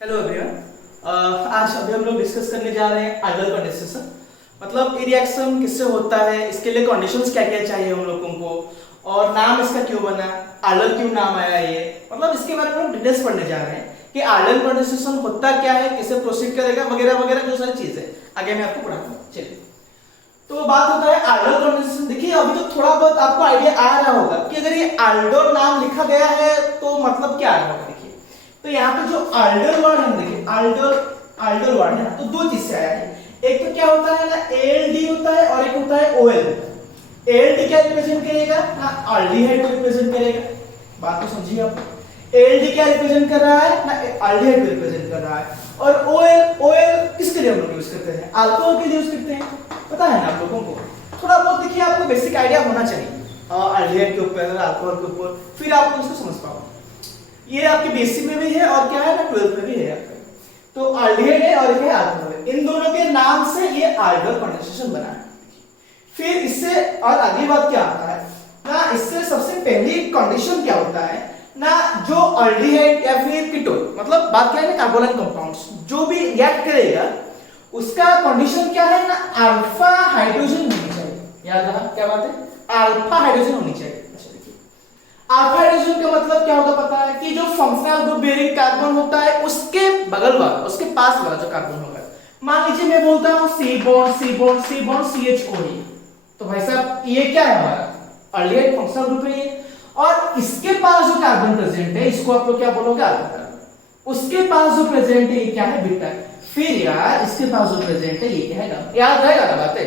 Hello everyone. आज अभी हम लोग डिस्कस करने जा रहे हैं आइडल कंडेंसेशन। मतलब ये रिएक्शन किससे होता है, इसके लिए कंडीशंस क्या क्या चाहिए हम लोगों को, और नाम इसका क्यों बना, आइडल क्यों नाम आया, ये मतलब इसके बारे में हम डिटेल्स पढ़ने जा रहे हैं कि आइडल कंडेंसेशन होता क्या है, कैसे प्रोसीड करेगा, वगैरह वगैरह जो सारी चीजें आगे मैं आपको पढ़ाता हूँ। चलिए, तो बात होता है आइडल कंडेंसेशन। देखिए अभी तो थोड़ा बहुत आपको आइडिया आ रहा होगा कि अगर ये आइडल नाम लिखा गया है तो मतलब क्या आ रहा होगा। तो यहाँ पे जो आइडल वर्ड है, देखिए आइडल वर्ड है ना, तो दो चीज से आया है। एक तो क्या होता है ना, एल्डी होता है और एक होता है ओएल। एल्डी क्या रिप्रेजेंट करेगा ना, एल्डिहाइड को रिप्रेजेंट करेगा। बात तो समझिए आप, एल्डी क्या रिप्रेजेंट कर रहा है ना, एल्डिहाइड को रिप्रेजेंट कर रहा है। और ओएल किसके लिए हम लोग यूज करते हैं, अल्कोहल के लिए यूज करते हैं, पता है ना आप लोगों को। थोड़ा बहुत देखिए आपको बेसिक आइडिया होना चाहिए एल्डिहाइड के ऊपर, अल्कोहल के ऊपर, फिर आप उसको समझ पाओगे। ये आपके बेसिक में भी है और क्या है ना 12th में भी है आपका। तो एल्डिहाइड है और ये अल्कोहल है, इन दोनों के नाम से ये आइडल कंडेंसेशन बना है। फिर इससे और आगे बात क्या आता है ना, इससे सबसे पहली कंडीशन क्या होता है ना, जो एल्डिहाइड या फिर कीटोन, मतलब बात क्या है ना कार्बोनाइल कंपाउंड्स जो भी रिएक्ट करेगा उसका कंडीशन क्या है ना, अल्फा हाइड्रोजन होनी चाहिए। याद रहा क्या बात है, अल्फा हाइड्रोजन होनी चाहिए। अल्फा हाइड्रोजन का मतलब क्या होगा पता है, कि जो फंक्शनल ग्रुप बेयरिंग कार्बन होता है उसके बगल वाला, उसके पास वाला जो कार्बन होगा। मान लीजिए मैं बोलता हूं C bond C bond C bond CHO, तो भाई साहब ये क्या है हमारा एल्डिहाइड फंक्शनल ग्रुप है ये। और इसके पास जो कार्बन प्रेजेंट है इसको आप लोग क्या बोलोगे, अल्फा कार्बन। उसके पास जो प्रेजेंट है ये क्या है, बीटा। फिर यार इसके पास जो प्रेजेंट है ये क्या है, गामा। याद रहेगा ना बात है,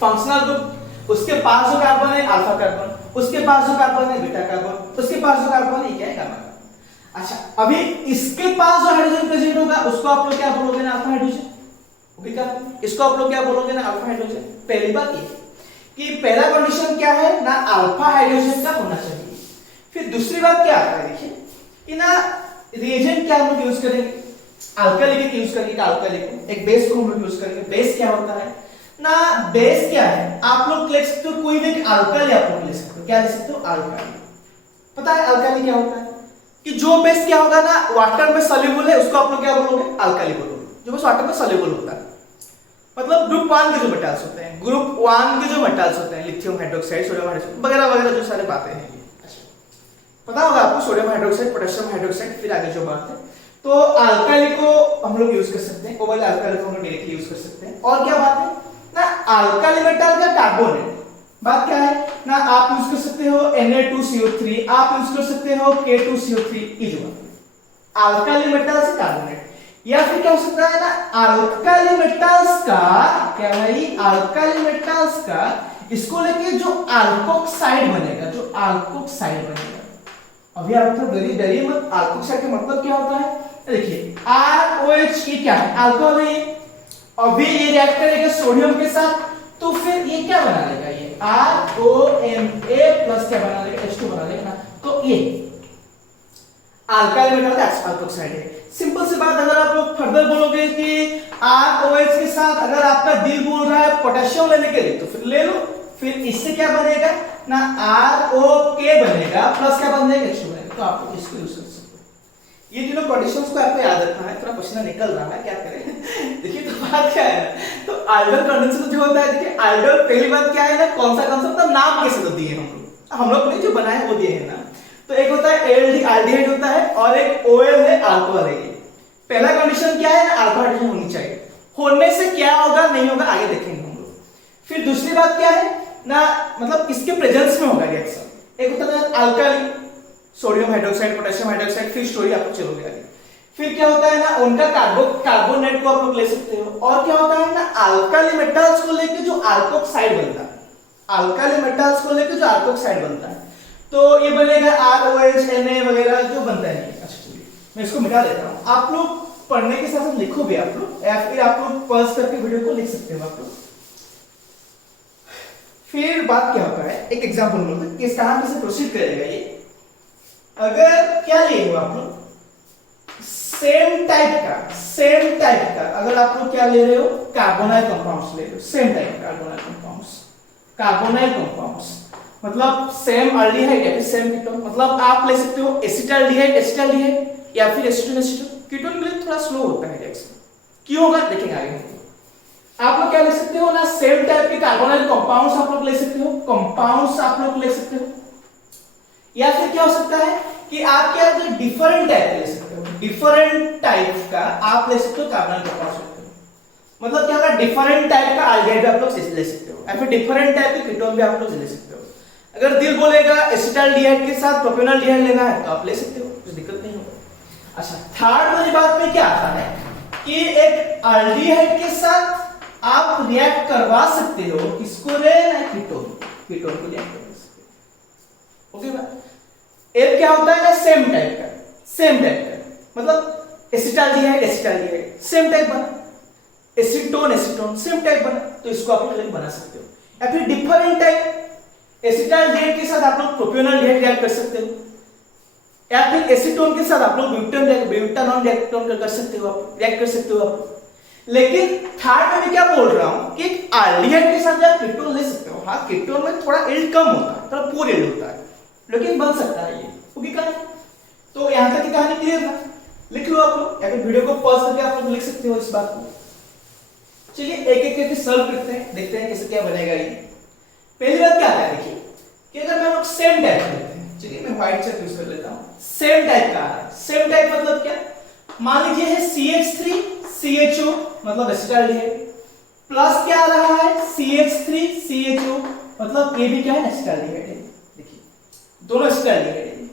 फंक्शनल ग्रुप, उसके पास जो कार्बन है अल्फा कार्बन, उसके पास जो कार्बन है बीटा कार्बन, उसके पास जो कार्बन है क्या है, गामा। अच्छा, अभी इसके पास जो हाइड्रोजन प्रेजेंट होगा उसको आप लोग क्या बोलोगे ना, अल्फा हाइड्रोजन। ओके क्या, इसको आप लोग क्या बोलोगे ना, अल्फा हाइड्रोजन। पहली बात ये कि पहला कंडीशन क्या है ना, अल्फा हाइड्रोजन का होना चाहिए। फिर दूसरी बात क्या आता है, देखिए कि ना रिएजेंट क्या हम लोग यूज करेंगे, अल्काली यूज करेंगे, अल्काली को एक बेस को हम लोग यूज करेंगे। बेस क्या होता है ना, बेस क्या है, आप लोग लिख सकते हो कोई भी एक अल्काली, आप लोग लिख सकते हो, क्या लिख सकते हो, अल्काली। पता है अल्काली क्या होता है, कि जो बेस क्या होगा ना वाटर में सॉल्युबल है उसको आप लोग क्या बोलोगे, अल्काली बोलोगे। जो बेस वाटर में सॉल्युबल होता है, मतलब ग्रुप 1 के जो मेटल्स होते हैं, ग्रुप 1 के जो मेटल्स होते हैं, लिथियम हाइड्रोक्साइड, सोडियम हाइड्रोक्साइड वगैरह वगैरह जो सारे बातें हैं। अच्छा पता होगा आपको, सोडियम हाइड्रोक्साइड, पोटेशियम हाइड्रोक्साइड, फिर आगे जो बात है। तो अल्काली को हम लोग यूज कर सकते हैं, ओवल अल्काली को हम लोग डायरेक्टली यूज कर सकते हैं। और क्या बात है ना, अल्काली मेटल का कार्बोनेट, बात क्या है ना, आप यूज कर सकते हो Na2CO3, आप यूज कर सकते हो K2CO3, ये जो अल्काली मेटल से कार्बोनेट। या फिर क्या हो सकता है ना, अल्काली मेटल्स का क्या भाई, अल्काली मेटल्स का इसको लेके जो अल्कोक्साइड बनेगा, जो अल्कोक्साइड बनेगा। अभी आप तो डरिए मत, अल्कोक्साइड का मतलब क्या होता है, देखिए ROH ये क्या है, अल्कोहल है। अभी ये रिएक्ट करेगा सोडियम के साथ, तो फिर ये क्या बना लेगा, ये ROMA प्लस क्या बना लेगा, H2 बना लेगा ना। तो ये अल्काइल मेटल का अल्कोक्साइड है। सिंपल सी बात, अगर आप लोग फर्दर बोलोगे कि ROH के साथ अगर आपका दिल बोल रहा है पोटेशियम लेने के लिए, तो फिर ले लो। फिर इससे क्या बनेगा ना, ROK बनेगा प्लस क्या बनेगा, H2 बनेगा। तो आप इसको यूज कर सकते हो। ये तीनों कंडीशंस को आपको याद रखना है। थोड़ा पसीना निकल रहा है, क्या करें देखिए। तो बात क्या है, तो आइडल कंडेंसेशन जो होता है, देखिए आइडल पहली बात क्या है ना, कौन सा कंसेप्ट, नाम कैसे तो दिए हम लोग ने जो बनाए वो दिए हैं ना। तो एक होता है एल्डिहाइड होता है और एक OL है, अल्कोहल है। पहला कंडीशन क्या है ना, अल्फा हाइड्रोजन होनी चाहिए। होने से क्या होगा नहीं होगा आगे देखेंगे हम लोग। फिर दूसरी बात क्या है ना, मतलब इसके प्रेजेंस में होगा रिएक्शन। एक होता है alkali, sodium hydroxide, potassium hydroxide, फिर स्टोरी आपको चलोगे आगे। फिर क्या होता है ना, उनका कार्बोनेट को आप लोग ले सकते हो। और क्या होता है ना, अल्काली मेटल्स को लेके जो अल्कोक्साइड बनता है, अल्काली मेटल्स को लेके जो अल्कोक्साइड बनता है, तो ये बनेगा ROH Na वगैरह जो बनता है। अच्छा चलिए मैं इसको मिटा देता हूं, आप लोग पढ़ने के साथ साथ लिखो भी आप लोग, या फिर आप लोग पॉज करके वीडियो को लिख सकते हो आप लोग। फिर बात क्या होता है, एक एग्जांपल बोलते हैं किस तरह से प्रोसीड करेगा ये। अगर क्या लिए हो आप लोग, सेम टाइप का अगर आप लोग क्या ले रहे हो, कार्बोनाइल कंपाउंड्स ले रहे हो, सेम टाइप कार्बोनाइल कंपाउंड्स, मतलब सेम एल्डिहाइड या फिर सेम कीटोन। मतलब आप ले सकते हो एसिटाल्डिहाइड या फिर एसीटोन। कीटोन मिले थोड़ा स्लो होता है रिएक्शन। क्यों होगा देखेंगे आगे हम। आप लोग क्या ले सकते हो ना, सेम टाइप के कार्बोनाइल कंपाउंड्स आप लोग ले सकते हो, कंपाउंड्स आप लोग ले सकते हो, या फिर क्या हो सकता है कि आप क्या डिफरेंट टाइप ले सकते हो, डिफरेंट टाइप का आप ले सकते हो कार्बोनाइल कंपाउंड्स। मतलब क्या होगा, डिफरेंट टाइप का अल्डिहाइड भी आप लोग ले सकते हो, या फिर डिफरेंट टाइप के कीटोन भी आप लोग ले सकते हो। अगर दिल बोलेगा एसिटाल्डिहाइड के साथ प्रोपेनॉल्डिहाइड लेना है तो आप ले सकते हो, कुछ दिक्कत नहीं होगा। अच्छा, थर्ड वाली बात में क्या आता है कि एक अल्डिहाइड के साथ आप रिएक्ट करवा सकते हो, किसको लेना है, कीटोन, कीटोन को रिएक्ट करवा सकते हो। ओके भाई, एक क्या होता है ना, सेम टाइप का, सेम टाइप का, मतलब एसिटाल्डिहाइड एसिटाल्डिहाइड सेम टाइप बना, एसीटोन एसीटोन सेम टाइप बना, तो इसको आप लोग बना सकते हो। या फिर डिफरेंट टाइप, एसिटाल्डिहाइड के साथ आप लोग प्रोपेनॉल्डिहाइड रिएक्ट कर सकते हो, या फिर एसीटोन के साथ आप लोग ब्यूटानॉन रिएक्ट कर सकते हो, आप रिएक्ट कर सकते हो आप। लेकिन थर्ड में मैं क्या बोल रहा हूं कि अल्डिहाइड के साथ आप कीटोन ले सकते हो। हाँ, कीटोन में थोड़ा इल्ड कम होता है, थोड़ा पुअर इल्ड होता है, लेकिन बन सकता है ये। ओके कहानी, तो यहां तक की कहानी क्लियर है, लिख लो आप लोग, या फिर वीडियो को पॉज करके आप लोग लिख सकते हो इस बात को। चलिए एक एक करके सॉल्व करते हैं, देखते हैं कैसे क्या बनेगा ये। पहली बात क्या है, देखिए कि अगर मैं लोग सेम टाइप लेते हैं, चलिए मैं व्हाइट चार्ट यूज कर लेता हूं, सेम टाइप का है। सेम टाइप मतलब क्या, मान लीजिए है CH3 CHO मतलब एसिटाल्डिहाइड, प्लस क्या आ रहा है CH3 CHO मतलब ये भी क्या है, एसिटाल्डिहाइड है। देखिए दोनों एसिटाल्डिहाइड है।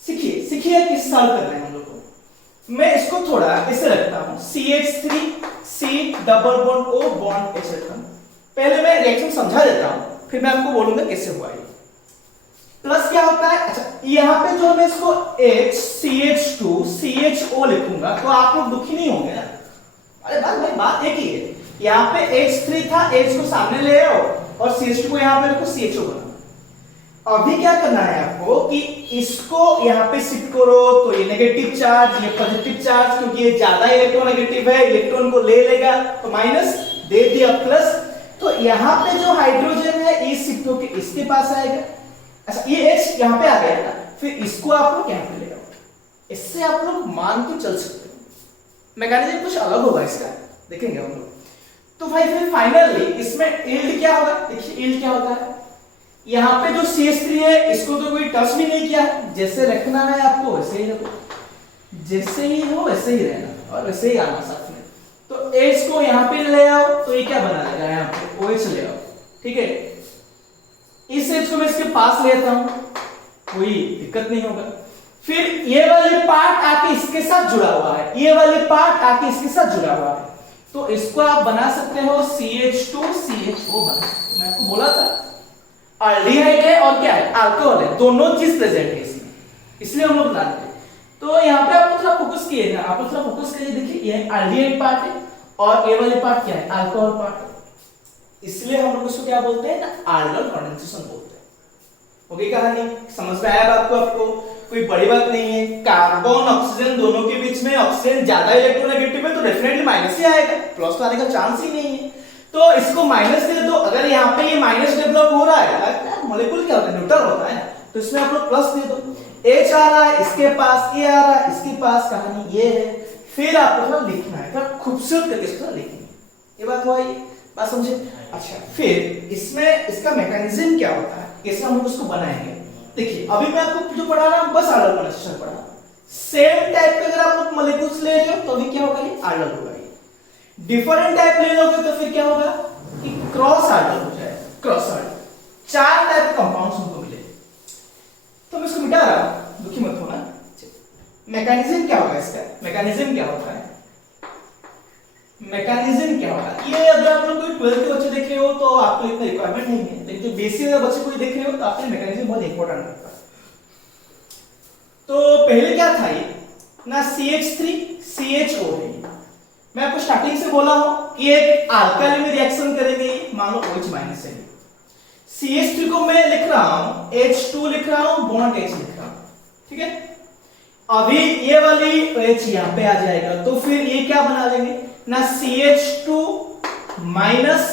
सीखिए सीखिए किस सॉल्व कर रहे हैं हम लोग को। मैं इसको थोड़ा ऐसे रखता हूं, CH3 C double bond O bond H रखता हूं। पहले मैं रिएक्शन समझा देता हूं, फिर मैं आपको बोलूंगा कैसे हुआ ये। प्लस क्या होता है, अच्छा यहां पे जो मैं इसको HCH2 CHO लिखूंगा तो आप लोग दुखी नहीं होंगे ना। अरे भाई बात एक ही है, यहां पे H3 था, H को सामने ले आओ और CH2 को यहां पे रखो, CHO बना। अभी क्या करना है आपको कि इसको यहां पे शिफ्ट करो, तो ये नेगेटिव चार्ज, ये पॉजिटिव चार्ज, क्योंकि ये ज्यादा इलेक्ट्रोनेगेटिव है, इलेक्ट्रॉन को ले लेगा तो माइनस दे दिया प्लस, तो यहां पे जो हाइड्रोजन है ये शिफ्ट होके इसके पास आएगा। अच्छा ये H यहां पे आ गया ना, फिर इसको आप लोग यहां पे ले आओ, इससे आप लोग मान के चल सकते हो। मैकेनिज्म कुछ अलग होगा इसका, देखेंगे हम लोग। तो भाई फिर फाइनली इसमें यील्ड क्या होगा, देखिए यील्ड क्या होता है, यहां पे जो CH3 है इसको तो कोई टच भी नहीं किया, जैसे रखना है आपको वैसे ही रखो, जैसे ही हो वैसे ही रहना और वैसे ही आना साथ में। तो H को यहां पे ले आओ तो ये क्या बना लेगा, यहां पे OH ले आओ, ठीक है। इस H को मैं इसके पास लेता हूं, कोई दिक्कत नहीं होगा। फिर ये वाली पार्ट आके इसके साथ जुड़ा हुआ है, ये वाली पार्ट आके इसके साथ जुड़ा हुआ है, तो इसको आप बना सकते हो CH2 CHO बना सकते हो। मैं आपको बोला था अल्डिहाइड है और क्या है, अल्कोहल है, दोनों चीज प्रेजेंट है इसमें, इसलिए हम लोग जानते हैं। तो यहाँ पे आपको थोड़ा फोकस किए ना, आप थोड़ा फोकस करिए, देखिए ये अल्डिहाइड पार्ट है और ये वाले पार्ट क्या है, अल्कोहल पार्ट है, इसलिए हम लोग इसको क्या बोलते हैं ना, आल्डोल कंडेंसेशन बोलते हैं। ओके कहानी समझ में आया बात को आपको, कोई बड़ी बात नहीं है। कार्बन ऑक्सीजन दोनों के बीच में ऑक्सीजन ज्यादा इलेक्ट्रोनेगेटिव है तो डेफिनेटली माइनस ही आएगा, प्लस तो आने का चांस ही नहीं है। तो इसको माइनस दे दो, अगर यहाँ पे ये माइनस डेवलप हो रहा है, मॉलिक्यूल क्या होता है, न्यूट्रल होता है ना, तो इसमें आप लोग प्लस दे दो। H आ रहा है इसके पास, ये आ रहा है इसके पास, कहानी ये है। फिर आपको थोड़ा लिखना है, थोड़ा खूबसूरत करके इसको लिखनी है, ये बात हुआ, ये बात समझे। अच्छा फिर इसमें इसका मैकेनिज्म क्या होता है, कैसे हम लोग उसको बनाएंगे। देखिए अभी मैं आपको जो पढ़ा रहा हूं बस आल्डोल कंडेंसेशन पढ़ा रहा हूं। सेम टाइप के अगर आप लोग मॉलिक्यूल्स ले रहे हो तो अभी क्या होगा, ये आल्डोल होगा। डिफरेंट टाइप ले लोगे तो फिर क्या होगा कि क्रॉस आल्डोल हो जाएगा, क्रॉस आल्डोल। चार टाइप कंपाउंड्स हमको मिले, तो मैं इसको मिटा रहा हूं, दुखी मत होना। मैकेनिज्म क्या होगा इसका, मैकेनिज्म क्या होता है, मैकेनिज्म क्या होगा, ये अगर आप लोग कोई 12th के बच्चे देख रहे हो तो आपको इतना रिक्वायरमेंट नहीं है, लेकिन जो बेसिक के बच्चे कोई देख रहे हो तो आपके लिए मैकेनिज्म बहुत इंपॉर्टेंट होता है। तो पहले क्या था ये ना, CH3 CHO है। मैं आपको स्टार्टिंग से बोला हूं कि एक अल्काइल में रिएक्शन करेंगे, मान लो OH माइनस है। CH3 को मैं लिख रहा हूं H2 लिख रहा हूं, बॉन्ड H लिख रहा हूं, ठीक है। अभी ये वाली H यहां पे आ जाएगा, तो फिर ये क्या बना लेंगे ना, CH2 माइनस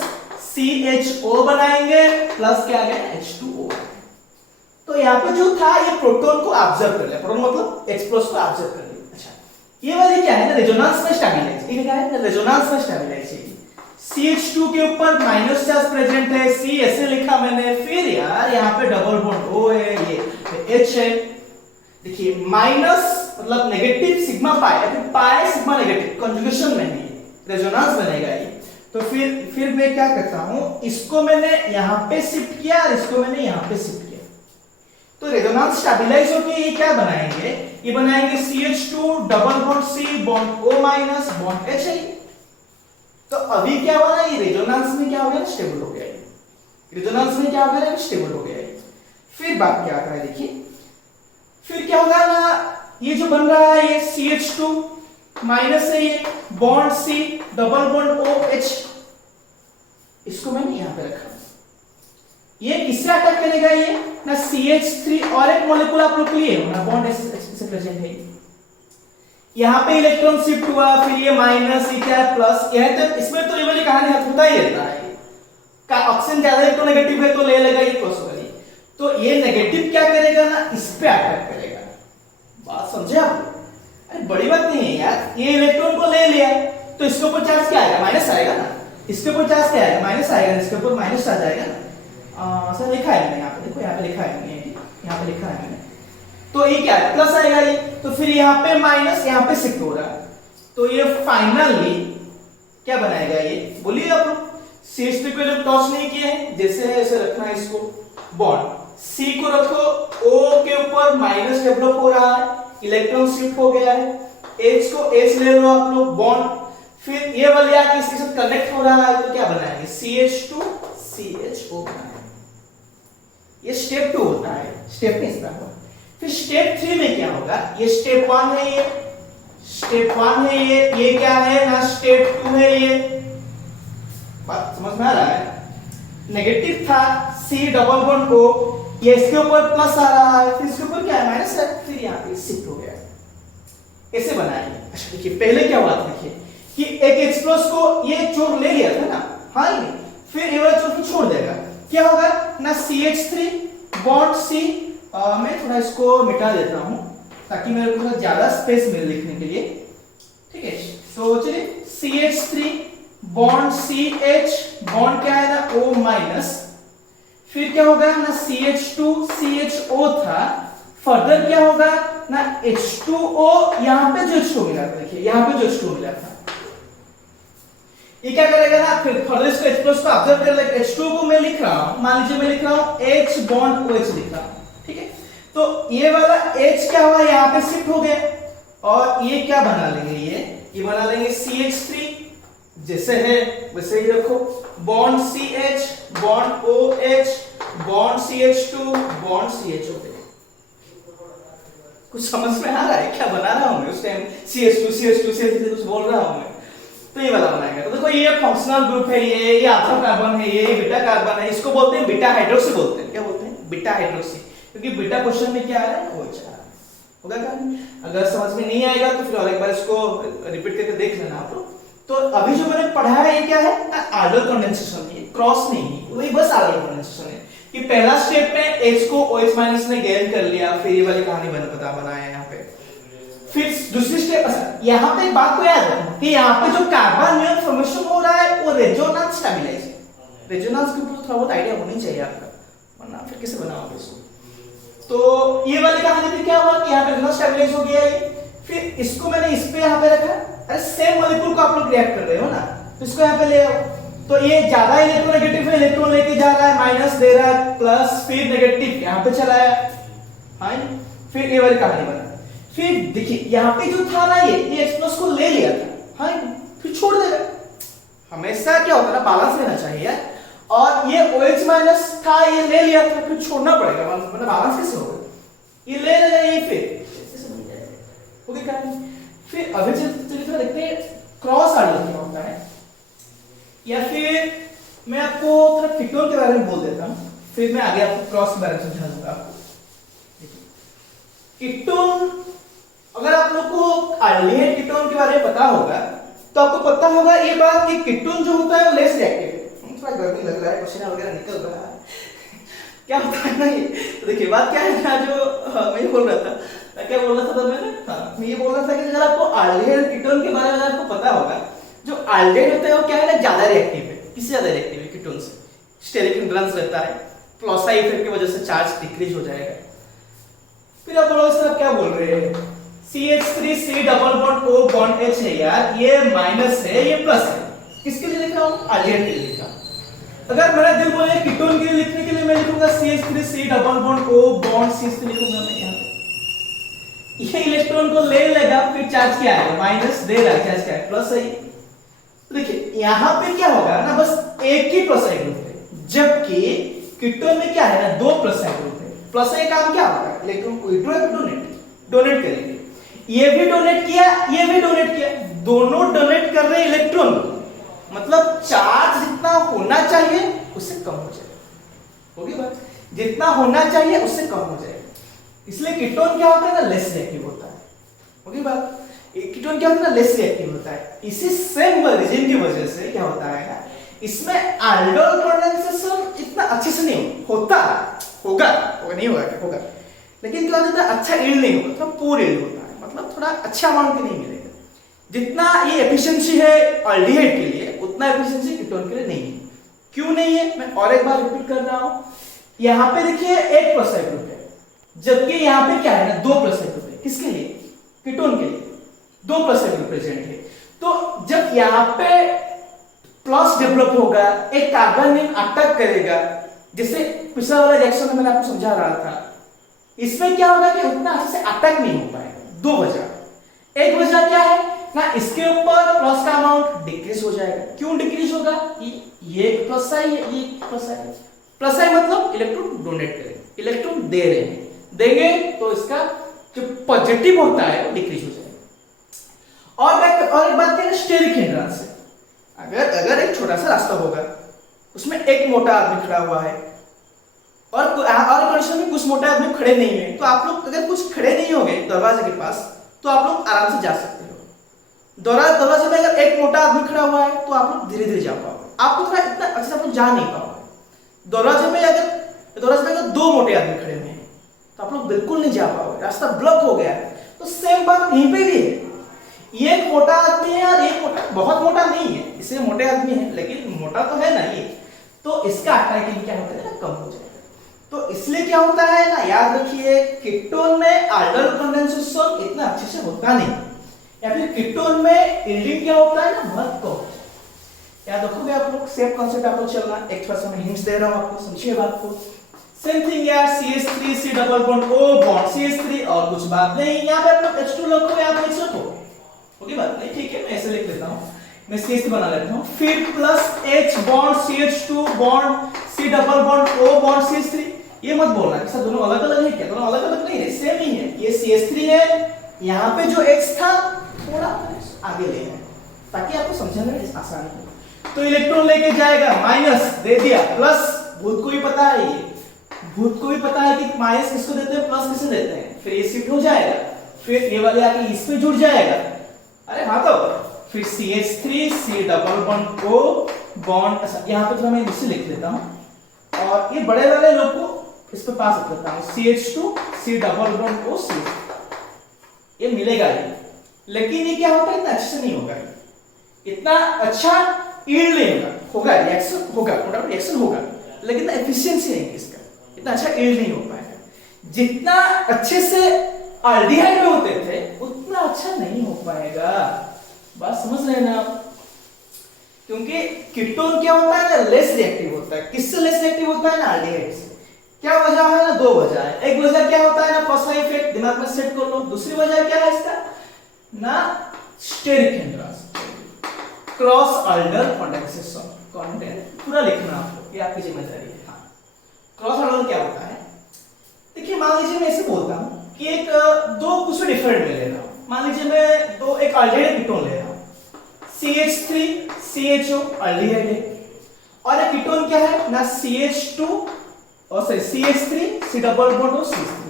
CHO बनाएंगे, प्लस क्या आ गया H2O। तो यहां पे जो था ये प्रोटॉन को ऑब्जर्व कर लिया, प्रोटॉन मतलब H+ को ऑब्जर्व कर लिया। अच्छा ये वाली क्या है ना, रेजोनेंस में स्टेबलाइज, ये क्या है ना, रेजोनेंस में स्टेबलाइज है। CH2 के ऊपर माइनस चार्ज प्रेजेंट है, C ऐसे लिखा मैंने, फिर यार यहाँ पे डबल बॉन्ड O है, ये H है। देखिए माइनस मतलब नेगेटिव सिग्मा पाई या फिर पाई सिग्मा नेगेटिव कॉन्जुगेशन में है, रेजोनेंस बनेगा ये। तो फिर मैं क्या करता हूं, इसको मैंने यहां पे शिफ्ट किया और इसको मैंने यहां पे शिफ्ट किया, तो रेजोनेंस स्टेबलाइज होके ये क्या बनाएंगे, ये बनाएंगे CH2 double bond C bond O minus bond H है। तो अभी क्या हुआ ना, ये रेजोनेंस में क्या हो गया, स्टेबल हो गया है, रेजोनेंस में क्या हो गया, स्टेबल हो गया है। फिर बात क्या आता है, देखिए फिर क्या होगा ना, ये जो बन रहा है ये CH2 माइनस है, ये bond C double bond OH, इसको मैंने यहां पे रखा, ये किससे अटैक करेगा, ये ना CH3 और एक मॉलिक्यूल आप लोग लिए ना, बॉन्ड से प्रेजेंट है, यहां पे इलेक्ट्रॉन शिफ्ट हुआ, फिर ये माइनस, ये क्या है प्लस, ये है, तो इसमें तो ये वाली कहानी होता ही रहता है का, ऑक्सीजन ज्यादा इलेक्ट्रोनेगेटिव है तो ले लेगा ये प्लस होगा, तो ये नेगेटिव क्या करेगा ना, इस पे अटैक करेगा। बात समझे आप? अरे बड़ी बात नहीं है यार, ये इलेक्ट्रॉन को ले लिया तो इसके ऊपर चार्ज क्या आएगा, माइनस आएगा ना, इसके ऊपर चार्ज क्या आएगा, माइनस आएगा, इसके ऊपर माइनस चार्ज आएगा ना। सर लिखा है मैंने यहाँ पे, देखो यहाँ पे लिखा है मैंने, यहाँ पे लिखा है मैंने, तो ये क्या है, प्लस आएगा ये, तो फिर यहाँ पे माइनस, यहाँ पे शिफ्ट हो रहा है, तो ये फाइनली क्या बनाएगा, ये बोलिए आप लोग। CH3 को जब टच नहीं किए हैं, जैसे है ऐसे रखना है इसको, बॉन्ड C को रखो, O के ऊपर माइनस डेवलप हो रहा है, इलेक्ट्रॉन शिफ्ट हो गया है, H को H ले लो आप लोग बॉन्ड, फिर ये वाले आके इसके साथ कनेक्ट हो रहा है, तो क्या बनाएंगे, CH2 CHO बनाएंगे। ये स्टेप 2 होता है, स्टेप नहीं इसका हुआ। फिर स्टेप 3 में क्या होगा, ये स्टेप 1 है, ये स्टेप 1 है, ये क्या है ना, स्टेप 2 है, ये बात समझ में आ रहा है। नेगेटिव था C डबल बॉन्ड O, ये इसके ऊपर प्लस आ रहा है, फिर इसके ऊपर क्या है, माइनस है, फिर यहाँ पे शिफ्ट हो गया, ऐसे बनाएंगे। अच्छा देखिए पहले क्या हुआ था, देखिए कि एक H प्लस को ये चोर ले लिया था ना, हाँ ही नहीं, फिर ये वाला चोर छोड़ देगा, क्या होगा ना, CH3 बॉन्ड C, मैं थोड़ा इसको मिटा देता हूं ताकि मेरे को थोड़ा ज्यादा स्पेस मिले लिखने के लिए, ठीक है। तो चलिए CH3 बॉन्ड CH बॉन्ड क्या है ना, O माइनस, फिर क्या होगा ना, CH2 CHO था, फर्दर क्या होगा ना, H2O, यहां पे जो H2 मिला था, देखिए यहां पे जो H2 मिला था, ये क्या करेगा ना, फिर फर्दर इसको H प्लस को ऑब्जर्व कर लेगा, H2 को मैं लिख रहा हूं, मान लीजिए मैं लिख रहा हूं H बॉन्ड OH लिख रहा हूं, ठीक है। तो ये वाला H क्या हुआ, यहां पे शिफ्ट हो गया, और ये क्या बना लेंगे, ये बना लेंगे CH3, जैसे है वैसे ही रखो, bond CH bond OH bond CH2 bond CHO। कुछ समझ में आ रहा है क्या बना रहा हूं मैं, उस टाइम CH2 कुछ बोल रहा हूं मैं, तो ये वाला बनाएगा। तो देखो ये फंक्शनल ग्रुप है, ये अल्फा कार्बन है, ये बीटा कार्बन है, इसको बोलते हैं बीटा हाइड्रोक्सी बोलते हैं, क्या बोलते हैं, बीटा हाइड्रोक्सी, क्योंकि बीटा क्वेश्चन में क्या आ रहा है, OH आ रहा है, होगा क्या? अगर समझ में नहीं आएगा तो फिर और एक बार इसको रिपीट करके देख लेना आप लोग। तो अभी जो मैंने पढ़ा है ये क्या है ना, आर्डर कंडेंसेशन है, क्रॉस नहीं है, वही बस आर्डर कंडेंसेशन है कि पहला स्टेप में H को OH माइनस ने गेन कर लिया, फिर ये वाली कहानी बनाया यहाँ पे। फिर दूसरी स्टेप, यहाँ पे एक बात को याद रखना कि यहाँ पे जो कार्बन न्यूक्लियस फॉर्मेशन हो रहा है वो रेजोनेंस स्टेबलाइज है, रेजोनेंस के ऊपर थोड़ा बहुत आइडिया होनी चाहिए आपका, वरना फिर कैसे बनाओगे इसको। तो ये वाली कहानी में क्या हुआ कि यहाँ पे रेजोनेंस स्टेबलाइज हो गया ये, फिर इसको मैंने इस पे यहाँ पे रखा, अरे सेम मॉलिक्यूल को आप लोग रिएक्ट कर रहे हो ना, तो इसको यहाँ पे ले आओ, तो ये ज्यादा इलेक्ट्रोनेगेटिव है, इलेक्ट्रॉन लेके जा रहा है, माइनस दे रहा है, प्लस फिर नेगेटिव यहाँ पे चला है, हाँ फिर ये वाली कहानी बना। फिर देखिए यहाँ पे जो था ना, ये H प्लस को ले लिया था, हाँ फिर छोड़ देगा, हमेशा क्या होता है ना, बैलेंस रहना चाहिए यार, और ये OH माइनस था, ये ले लिया था, फिर छोड़ना पड़ेगा, मतलब बैलेंस कैसे होगा, ये ले लेगा, ये फिर ओके क्या। फिर अभी चलिए थोड़ा देखते हैं क्रॉस आर्डर क्या होता है, या फिर मैं आपको थोड़ा कीटोन के बारे में बोल देता हूं, फिर मैं आगे आपको क्रॉस के बारे में समझा दूंगा। कीटोन, अगर आप लोग को अल्डिहाइड कीटोन के बारे में पता होगा तो आपको पता होगा ये बात कि कीटोन जो होता है वो लेस रिएक्टिव है। थोड़ा गर्मी लग रहा है, पसीना वगैरह निकल रहा है क्या होता है ना ये, तो देखिए बात क्या है ना, जो मैं बोल रहा था क्या बोल रहा था मैंने? हाँ, मैं ये बोल रहा था कि अगर आपको एल्डिहाइड कीटोन के बारे में अगर आपको पता होगा, जो एल्डिहाइड होता है वो क्या है ना, ज्यादा रिएक्टिव है। किससे ज्यादा रिएक्टिव है? कीटोन से। स्टेरिक हिंड्रेंस रहता है, प्लॉसाई इफेक्ट की वजह से चार्ज डिक्रीज हो जाएगा। फिर आप बोलोगे सर आप क्या बोल रहे हैं? CH3C double bond O bond H है यार, ये माइनस है ये प्लस है। किसके लिए लिख रहा हूं? एल्डिहाइड के लिए लिख रहा हूं। अगर मेरा दिल बोले कीटोन के लिए लिखने के लिए मैं लिखूंगा CH3C double bond O bond CH3 लिखूंगा मैं यहां पे। ये इलेक्ट्रॉन को ले लेगा, फिर चार्ज क्या आएगा? माइनस दे रहा है, चार्ज क्या है? प्लस है। देखिए यहां पे क्या होगा ना, बस एक ही प्लस है ग्रुप है, जबकि कीटोन में क्या है ना, दो प्लस है ग्रुप है। प्लस का काम क्या होता है? इलेक्ट्रॉन को डोनेट करेंगे। ये भी डोनेट किया, ये भी डोनेट किया, दोनों डोनेट कर रहे हैं इलेक्ट्रॉन को। मतलब चार्ज जितना होना चाहिए उससे कम हो जाएगा। होगी बात? जितना होना चाहिए उससे कम हो जाएगा। इसलिए कीटोन क्या होता है ना, लेस रिएक्टिव होता है। होगी बात? कीटोन क्या होता है ना, लेस रिएक्टिव होता है। इसी सेम रीजन की वजह से क्या होता है ना, इसमें एल्डोल कंडेंसेशन इतना अच्छे से नहीं होता। होगा नहीं होगा क्या? होगा, लेकिन क्या होता है, अच्छा यील्ड नहीं होगा, थोड़ा पुअर यील्ड होता है। मतलब थोड़ा अच्छा अमाउंट नहीं मिलेगा। जितना ये एफिशिएंसी है एल्डिहाइड के लिए, उतना एफिशिएंसी कीटोन के लिए नहीं है। क्यों नहीं है? मैं और एक बार रिपीट कर रहा हूं। यहां पे देखिए एक प्लस ग्रुप है, जबकि यहां पे क्या है ना, दो प्लस ग्रुप है। किसके लिए? कीटोन के लिए दो प्लस ग्रुप प्रेजेंट है। तो जब यहां पे प्लस डेवलप होगा, एक कार्बन अटैक करेगा, जैसे पिछला वाला रिएक्शन में मैंने आपको समझा रहा था, इसमें क्या होगा कि उतना अच्छे से अटैक नहीं हो पाएगा। दो वजह। एक वजह क्या है ना, इसके ऊपर प्लस का अमाउंट डिक्रीज हो जाएगा। क्यों डिक्रीज होगा? ये प्लस है, ये प्लस है। प्लस है मतलब इलेक्ट्रॉन डोनेट करेंगे, इलेक्ट्रॉन दे रहे हैं, देंगे तो इसका जो पॉजिटिव होता है वो डिक्रीज हो जाएगा। और एक बात क्या है, स्टेरिक हिंड्रेंस से अगर एक छोटा सा रास्ता होगा, उसमें एक मोटा आदमी खड़ा हुआ है और कंडीशन में कुछ मोटे आदमी खड़े नहीं है, तो आप लोग अगर कुछ खड़े नहीं होंगे दरवाजे के पास, तो आप लोग आराम से जा सकते हो। दरवाजे में अगर एक मोटा आदमी खड़ा हुआ है तो आप लोग धीरे धीरे जा पाओगे, आपको थोड़ा इतना अच्छे से आप लोग जा नहीं पाओगे। दरवाजे में अगर दो मोटे आदमी खड़े हुए हैं तो आप लोग बिल्कुल नहीं जा पाओगे, रास्ता ब्लॉक हो गया है। तो सेम बात यहीं पे भी है। ये एक मोटा आदमी है और एक मोटा, बहुत मोटा नहीं है, इसे मोटे आदमी है लेकिन मोटा तो है ना ये, तो इसका अटैकिंग क्या होता है ना, कम हो जाएगा। तो इसलिए क्या होता है ना, याद रखिए कीटोन में एल्डोल कंडेंसेशन इतना अच्छे से होता नहीं, या फिर कीटोन में यील्डिंग क्या होता है ना, बहुत कम। याद रखोगे आप लोग, सेम कांसेप्ट आप लोग चलना। एक थोड़ा सा मैं हिंट्स दे रहा हूं आपको, समझिए बात को। सेम थिंग यार, CH3C double bond O bond CH3, और कुछ बात नहीं। यहां पे आप लोग H2 रखो या आप H रखो, होगी बात नहीं? ठीक है, मैं ऐसे लिख लेता हूं, मैं CH3 बना लेता हूं। फिर plus H bond CH2 bond C double bond O bond CH3। ये मत बोलना कि सर दोनों अलग अलग है क्या, दोनों अलग अलग नहीं है, सेम ही है। ये CH3 है, यहाँ पे जो H था थोड़ा आगे ले है, ताकि आपको समझने में आसानी हो। तो इलेक्ट्रॉन लेके जाएगा, माइनस दे दिया, प्लस भूत को भी पता है, ये भूत को भी पता है कि माइनस किसको देते हैं, प्लस किसे देते हैं। फिर ये शिफ्ट हो जाएगा, फिर ये वाले आके इस पे जुड़ जाएगा। अरे हाँ, तो फिर CH3C double bond O bond, यहाँ पे थोड़ा मैं इसे लिख लेता हूँ और ये बड़े वाले लोग को इस पे पास रख लेता हूँ, CH2C double bond O C। ये मिलेगा ही, लेकिन ये क्या होता है, इतना अच्छे से नहीं होगा, इतना अच्छा यील्ड नहीं होगा। होगा रिएक्शन, होगा प्रोडक्ट रिएक्शन होगा, लेकिन एफिशिएंसी नहीं इसका, इतना अच्छा यील्ड नहीं हो पाएगा। जितना अच्छे से एल्डिहाइड में होते थे उतना अच्छा नहीं हो पाएगा। बात समझ रहे हैं ना आप? क्योंकि कीटोन क्या होता है ना, लेस रिएक्टिव होता है। किससे लेस रिएक्टिव होता है ना, एल्डिहाइड से। क्या वजह है ना, दो वजह है। एक वजह क्या होता है ना, प्लस इफेक्ट, दिमाग में सेट कर लो। दूसरी वजह क्या है इसका ना, steric hindrance, cross aldol condensation. Content पूरा लिखना आपको, ये आपकी जिम्मेदारी है। हाँ, क्रॉस एल्डर क्या होता है, देखिए मान लीजिए मैं ऐसे बोलता हूं कि एक दो कुछ डिफरेंट में ले रहा हूं। मान लीजिए मैं दो एक एल्डिहाइड कीटोन ले रहा हूं, CH3 CHO एल्डिहाइड है, और एक कीटोन क्या है ना, CH2 और CH3 C double bond O CH3।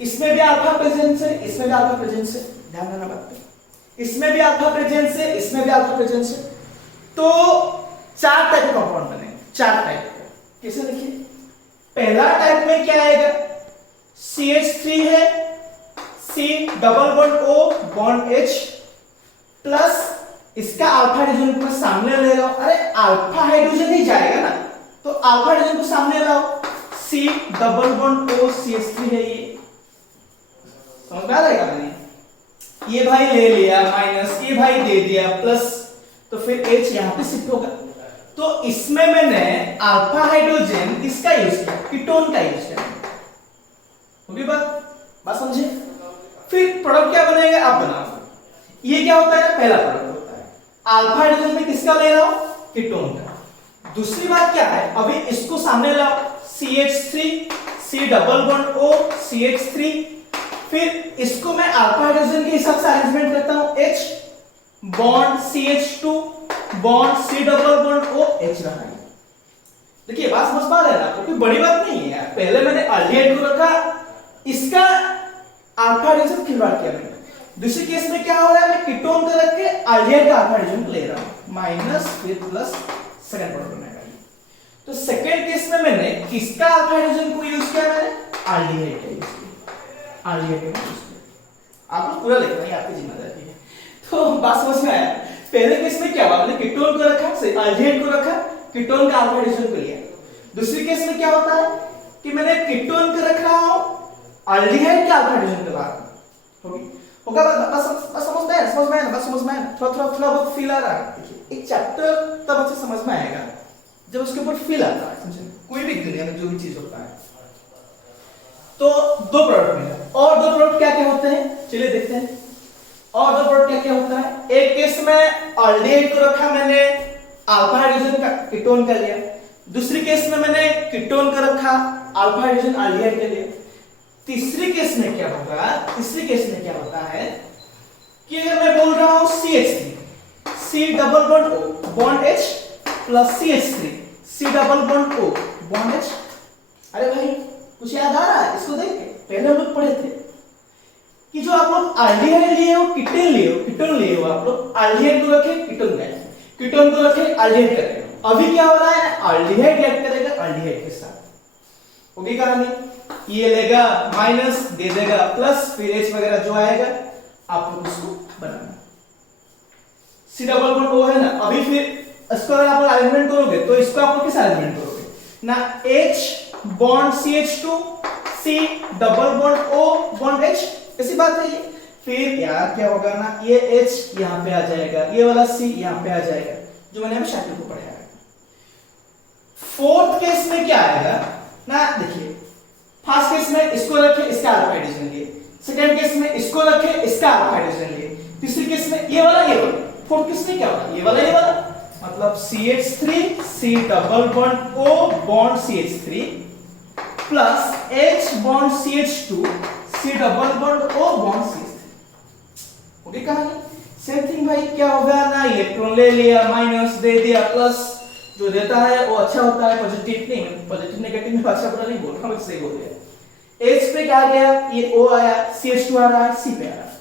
इसमें भी अल्फा प्रेजेंस है, इसमें भी अल्फा प्रेजेंस है, ध्यान रखना बात पे। इसमें भी अल्फा प्रेजेंस है, इसमें भी अल्फा प्रेजेंस है। तो चार टाइप के कंपाउंड बनेंगे, चार टाइप के। कैसे देखिए, पहला टाइप में क्या आएगा, CH3 है, C double bond O bond H plus इसका अल्फा हाइड्रोजन को मैं सामने ले रहा हूं। अरे अल्फा हाइड्रोजन ही जाएगा ना, तो अल्फा हाइड्रोजन को सामने लाओ, C double bond O CH3 है, ये समझ में आ जाएगा। मैंने ये भाई ले लिया माइनस, ये भाई दे दिया प्लस, तो फिर H यहां पे शिफ्ट होगा। तो इसमें मैंने अल्फा हाइड्रोजन किसका यूज किया, कीटोन का यूज किया। होगी बात समझे। फिर प्रोडक्ट क्या बनेगा, आप बनाओ। ये क्या होता है, पहला प्रोडक्ट होता है। अल्फा हाइड्रोजन में किसका ले रहा हूं, कीटोन का। दूसरी बात क्या है, अभी इसको सामने लाओ, CH3 C double bond O CH3, फिर इसको मैं अल्फा हाइड्रोजन के हिसाब से अरेंजमेंट करता हूं, H bond CH2 bond C double bond O H रहा है। देखिए बात समझ पा रहे हैं आपको, कोई बड़ी बात नहीं है। पहले मैंने अल्डिहाइड को रखा, इसका अल्फा हाइड्रोजन खिलवाड़ किया मैंने। दूसरे केस में क्या हो रहा है, मैं कीटोन को रख के अल्डिहाइड का अल्फा हाइड्रोजन ले रहा हूं, माइनस फिर प्लस, सेकंड प्रोडक्ट बनेगा। तो सेकंड केस में मैंने किसका अल्फा हाइड्रोजन को यूज किया, मैंने अल्डिहाइड का यूज किया, अल्डिहाइड का यूज किया। आपको पूरा लिखना है, आपकी जिम्मेदारी है। तो बात समझ में आया। पहले केस में क्या हुआ, मैंने कीटोन को रखा, अल्डिहाइड को रखा, कीटोन का अल्फा हाइड्रोजन को लिया। दूसरी केस में क्या होता है कि मैंने कीटोन को रख रहा हूं, अल्डिहाइड का अल्फा हाइड्रोजन को बाहर होगी होगा। बस समझ में आया, समझ में आया, बस समझ में आया। थोड़ा बहुत फील आ रहा है। देखिए एक चैप्टर तब अच्छे समझ में आएगा जब उसके ऊपर फील आता है, समझे। कोई भी दुनिया में जो भी चीज होता है। तो दो प्रोडक्ट मिला, और दो प्रोडक्ट क्या क्या होते हैं, चलिए देखते हैं। और दो प्रोडक्ट क्या क्या होता है। एक केस में अल्डिहाइड को रखा मैंने, अल्फा हाइड्रोजन का कीटोन का लिया। दूसरी केस में मैंने कीटोन का रखा, अल्फा हाइड्रोजन अल्डिहाइड का लिया। तीसरी केस में क्या होगा, तीसरी केस में क्या होता है कि अगर मैं बोल रहा हूं CH3 C double bond O bond H plus CH3 C double bond O bond H। अरे भाई कुछ याद आ रहा है इसको देख के, पहले हम लोग पढ़े थे कि जो आप लोग अल्डिहाइड लिए हो, कीटोन लिए हो, आप लोग अल्डिहाइड को रखे कीटोन का, कीटोन को रखे अल्डिहाइड करेगा। अभी क्या हो रहा है, अल्डिहाइड रिएक्ट करेगा अल्डिहाइड के साथ। होगी कहानी, ये लेगा माइनस दे देगा प्लस, फिर H वगैरह जो आएगा आप लोग उसको बनाना। C डबल बॉन्ड O है ना, अभी फिर इसको अगर आप अरेंजमेंट करोगे तो इसको आप लोग किस अरेंजमेंट करोगे ना, H bond CH2 C double bond O bond H, ऐसी बात है ये। फिर यार क्या होगा ना, ये H यहां पे आ जाएगा, ये वाला C यहां पे आ जाएगा, जो मैंने अभी शक्ल को पढ़ाया है। फोर्थ केस में क्या आएगा ना, देखिए फर्स्ट केस में इसको रखे, इसका अल्फा हाइड्रोजन लिए। सेकंड केस में इसको रखे, इसका अल्फा हाइड्रोजन लिए। तीसरी केस में ये वाला ये वाला। फोर्थ केस में क्या होगा, ये वाला मतलब CH3 C double bond O bond CH3 plus H bond CH2 C double bond O bond CH3। Okay कहानी सेम थिंग भाई। क्या होगा ना, इलेक्ट्रॉन ले लिया, माइनस दे दिया प्लस, जो देता है वो अच्छा होता है, पॉजिटिव नहीं, पॉजिटिव नेगेटिव में अच्छा बुरा नहीं बोल रहा हूं, सही बोल रहे। H पे क्या आ गया, ये O आया, CH2 आ रहा है, C पे आ रहा है,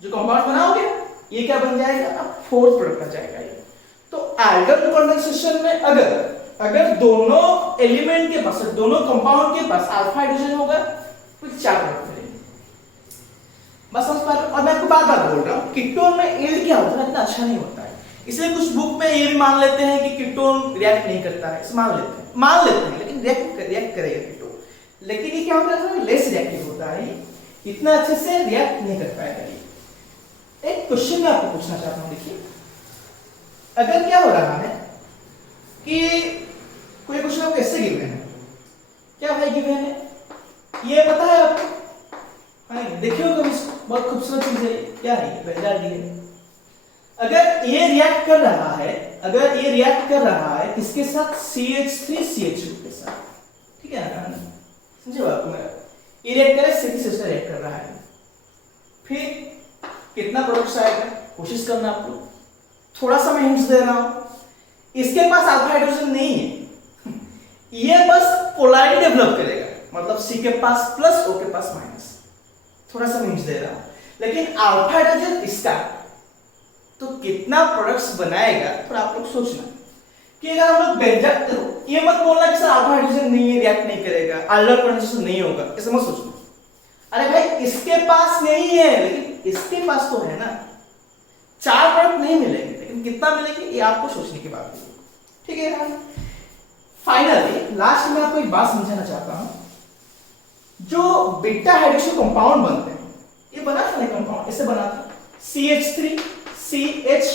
जो कंपाउंड बनाओगे ये क्या बन जाएगा, अब फोर्थ प्रोडक्ट बन जाएगा ये। तो एल्डर कंडेंसेशन में अगर दोनों एलिमेंट के पास, दोनों कंपाउंड के पास अल्फा हाइड्रोजन होगा तो चार प्रोडक्ट मिलेंगे। बस समझ पा रहे हो। और मैं आपको बार-बार बोल रहा हूं कीटोन में यील्ड क्या होता है, इतना अच्छा नहीं होता है। इसलिए कुछ बुक में ये भी मान लेते हैं कि कीटोन रिएक्ट नहीं करता है, इसे मान लेते हैं लेकिन रिएक्ट करेगा कीटोन। लेकिन ये क्या होता है, लेस रिएक्टिव होता है, इतना अच्छे से रिएक्ट नहीं कर पाएगा ये। एक क्वेश्चन मैं आपको पूछना चाहता हूं, देखिए अगर क्या हो रहा है कि कोई क्वेश्चन आपको कैसे गिवन है, क्या भाई गिवन है, ये पता है आपको, देखिए कभी बहुत खूबसूरत चीज है, क्या है पहला डी है। अगर ये रिएक्ट कर रहा है, अगर ये रिएक्ट कर रहा है किसके साथ, CH3 CH2 के साथ, ठीक है ना, समझे बात मेरा। ये रिएक्ट करे सिस्टर रिएक्ट कर रहा है, फिर कितना प्रोडक्ट्स आएगा, कोशिश करना आप लोग। थोड़ा सा मैं हिंट्स दे रहा हूं, इसके पास अल्फा हाइड्रोजन नहीं है, ये बस पोलैरिटी डेवलप करेगा, मतलब C के पास प्लस O के पास माइनस। थोड़ा सा हिंट्स दे रहा हूं, लेकिन अल्फा हाइड्रोजन इसका, तो कितना प्रोडक्ट्स बनाएगा, थोड़ा आप लोग सोचना कि अगर हम लोग ये मत बोलना कि सर अल्फा हाइड्रोजन नहीं है, रिएक्ट नहीं करेगा, आल्डल कंडेंसेशन नहीं होगा, ऐसा मत सोचो। अरे भाई इसके पास नहीं है लेकिन इसके पास तो है ना। 4 प्रोडक्ट नहीं मिलेंगे लेकिन कितना मिलेंगे ये आपको सोचने की बात है, ठीक है यार। फाइनली लास्ट में आपको एक बात समझाना चाहता हूं, जो बीटा हाइड्रोक्सी कंपाउंड बनते हैं, ये बना था ना कंपाउंड, ऐसे बना था CH3 CH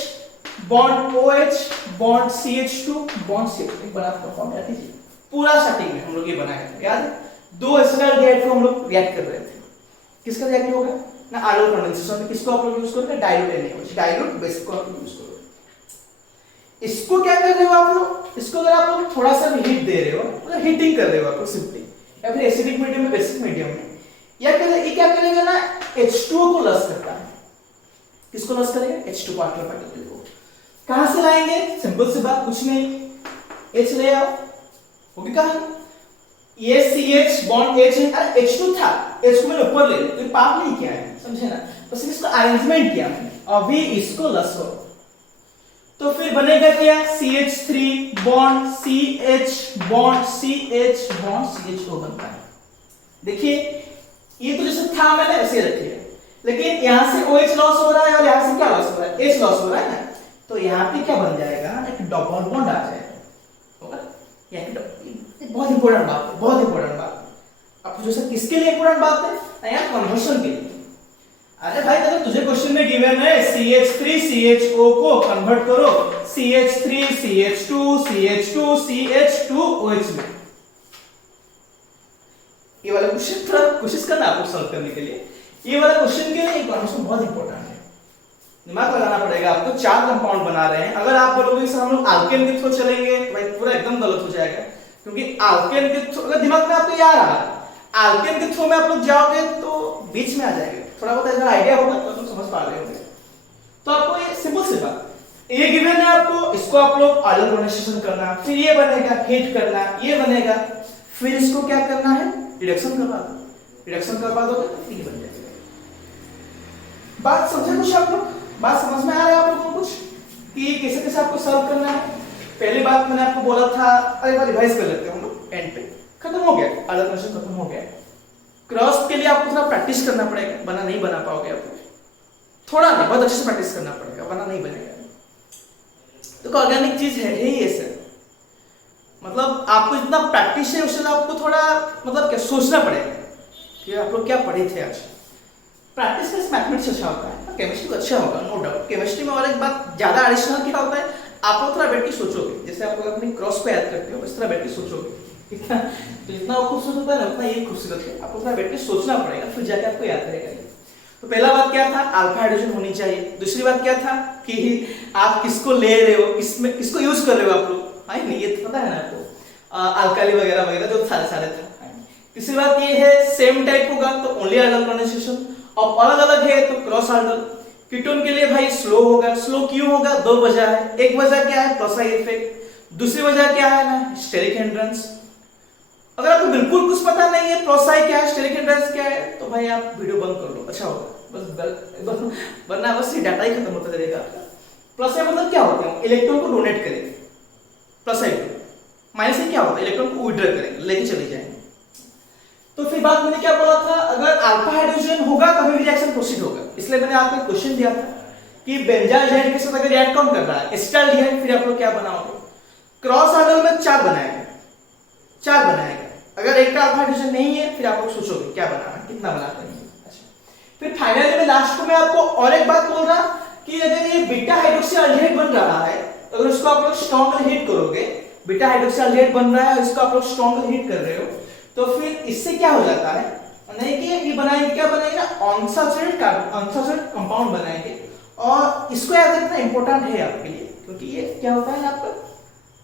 bond OH bond CH2 bond CH2 बना था कंपाउंड, याद कीजिए पूरा स्टार्टिंग में हम लोग ये बनाया था, याद है। 2 एसिटाइलडिहाइड को हम लोग रिएक्ट कर रहे थे, किसका रिएक्ट होगा ना, आल्डल कंडेंसेशन में किसको आप लोग यूज करोगे, डाइल्यूट NaOH, डाइल्यूट बेसिक को आप लोग यूज करोगे। इसको क्या कर रहे हो आप लोग, इसको अगर आप लोग थोड़ा सा भी हीट दे रहे हो, मतलब हीटिंग कर रहे हो आप लोग सिंपली, या फिर एसिडिक मीडियम में बेसिक मीडियम में, या ये क्या करेगा ना, H2O को लॉस करता है। किसको लॉस करेगा, H2 पार्टिकल को। कहां से लाएंगे, सिंपल सी बात, कुछ नहीं, H ले आओ, वो भी कहा ये CH बॉन्ड H है, अरे H2 था, H को मैंने ऊपर ले लिया, तो पाप नहीं किया है, समझे ना, बस इसको अरेंजमेंट किया मैंने, अभी इसको लॉस हो, तो फिर बनेगा क्या, CH3 bond CH bond CH bond CHO बनता है। देखिए ये तो जैसे था मैंने ऐसे रखिए, लेकिन यहां से OH लॉस हो रहा है और यहां से क्या लॉस हो रहा है, H लॉस हो रहा है ना, तो यहां पे क्या बन जाएगा, एक डबल बॉन्ड आ जाएगा, होगा। ये बहुत इंपॉर्टेंट बात है, बहुत इंपॉर्टेंट बात है। अब जो सर किसके लिए इंपॉर्टेंट बात है ना यार, कन्वर्शन के लिए। अरे भाई अगर तुझे क्वेश्चन में गिवन है CH3 CHO को कन्वर्ट करो CH3 CH2 CH2 CH2 OH में, ये वाला क्वेश्चन थोड़ा कोशिश करना आपको सॉल्व करने के लिए, ये वाला क्वेश्चन के लिए कन्वर्शन बहुत इंपॉर्टेंट है, दिमाग लगाना पड़ेगा आपको। 4 कंपाउंड बना रहे हैं, अगर आप बोलोगे सर हम लोग अल्केन के थ्रू चलेंगे तो भाई पूरा एकदम गलत हो जाएगा, क्योंकि अल्केन के थ्रू अगर दिमाग में आपको याद आ रहा अल्केन के थ्रू में आप लोग जाओगे तो बीच में आ जाएगा, थोड़ा बहुत अगर आइडिया होगा तो तुम समझ पा रहे होंगे। तो आपको ये सिंपल सी बात, ये गिवन है आपको, इसको आप लोग आल्डल कंडेंसेशन करना, फिर ये बनेगा हीट करना, ये बनेगा, फिर इसको क्या करना है, रिडक्शन करवा दो, रिडक्शन करवा दो तो फिर ये बन जाएगा। बात समझे कुछ आप लोग, बात समझ में आ रहा है आप लोगों को कुछ कि कैसे कैसे आपको सॉल्व करना है। पहली बात मैंने आपको बोला था, अरे बार रिवाइज कर लेते हैं हम लोग, एंड पे खत्म हो गया, आल्डल कंडेंसेशन खत्म हो गया। क्रॉस के लिए आपको थोड़ा प्रैक्टिस करना पड़ेगा, वरना नहीं बना पाओगे आप, थोड़ा नहीं बहुत अच्छे से प्रैक्टिस करना पड़ेगा, वरना नहीं बनेगा। तो ऑर्गेनिक चीज है ही ऐसे, मतलब आपको जितना प्रैक्टिस है उससे आपको थोड़ा मतलब क्या सोचना पड़ेगा कि आप लोग क्या पढ़े थे आज। प्रैक्टिस में मैथमेटिक्स अच्छा होता है, केमिस्ट्री अच्छा होगा नो डाउट। केमिस्ट्री में और एक बात ज्यादा एडिशनल क्या होता है, आप लोग थोड़ा बैठ के सोचोगे, जैसे आप लोग अपनी क्रॉस को याद करते हो इस तरह बैठ के सोचोगे, इतना तो जितना खूबसूरत होता है ना उतना ये खूबसूरत है, आपको थोड़ा बैठ के सोचना पड़ेगा, फिर जाके आपको याद रहेगा। तो पहला बात क्या था, अल्फा हाइड्रोजन होनी चाहिए। दूसरी बात क्या था कि आप किसको ले रहे हो, किसमें किसको यूज कर रहे हो आप लोग, है नहीं, ये तो पता है ना आपको, अल्काली वगैरह वगैरह जो सारे सारे था। तीसरी बात ये है सेम टाइप होगा तो ओनली आल्डल कंडेंसेशन, और अलग अलग है तो क्रॉस आल्डल। कीटोन के लिए भाई स्लो होगा, स्लो क्यों होगा, 2 वजह है, एक वजह क्या है प्रोसाई इफेक्ट, दूसरी वजह क्या है ना स्टेरिक हिंड्रेंस। अगर आपको बिल्कुल कुछ पता नहीं है प्रोसाई क्या है स्टेरिक हिंड्रेंस क्या है तो भाई आप वीडियो बंद कर लो, अच्छा होगा, बस वरना बस ये डाटा ही खत्म होता रहेगा आपका। प्रोसाई मतलब क्या होता है, इलेक्ट्रॉन को डोनेट करेंगे, प्रोसाई माइनस से क्या होता है, इलेक्ट्रॉन को विड्रॉ करेंगे, लेके चले जाएंगे। तो फिर बात मैंने क्या बोला था, अगर अल्फा हाइड्रोजन होगा तभी रिएक्शन प्रोसीड होगा, इसलिए मैंने आपको क्वेश्चन दिया था कि बेंजाल्डिहाइड के साथ अगर रिएक्ट कौन कर रहा है, एसिटाल्डिहाइड, फिर आप लोग क्या बनाओगे, क्रॉस आल्डल में 4 बनाएंगे, 4 बनाएंगे। अगर एक का अल्फा हाइड्रोजन नहीं है फिर आप लोग सोचोगे क्या बनाना, कितना बनाते हैं। अच्छा फिर फाइनली में लास्ट को मैं आपको और एक बात बोल रहा कि अगर ये बीटा हाइड्रोक्सील्डिहाइड बन रहा है, अगर उसको आप लोग स्ट्रॉन्गली हीट करोगे, बीटा हाइड्रोक्सील्डिहाइड बन रहा है इसको आप लोग स्ट्रॉन्गली हीट कर रहे हो, तो फिर इससे क्या हो जाता है, नहीं कि ये बनाएंगे, क्या बनाएंगे ना अनसैचुरेटेड कंपाउंड बनाएंगे। और इसको याद रखना इंपॉर्टेंट है आपके लिए, क्योंकि ये क्या होता है आपका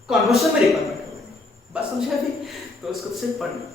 कन्वर्शन में रिक्वायरमेंट होगा, बस समझे अभी, तो इसको सिर्फ पढ़ना।